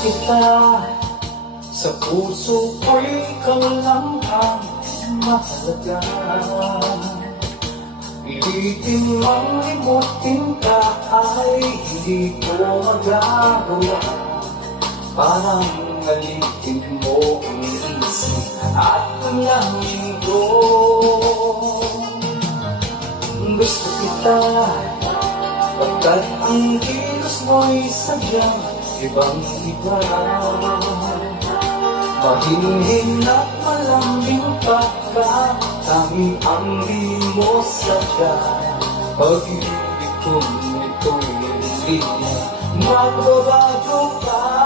kita, sa puso ko'y ikaw lang ang mahalaga. Pilitin mang limutin ka ay hindi ko magagawa. Parang alitin mo ang isip at tulangin ko. Gusto kita, pagkat ang kilos mo'y sadyang ibang-iba. Mahinhin at malambing pagkatanging ang di mo sadya. Pag-ibig kong ito'y hindi magbabago pa.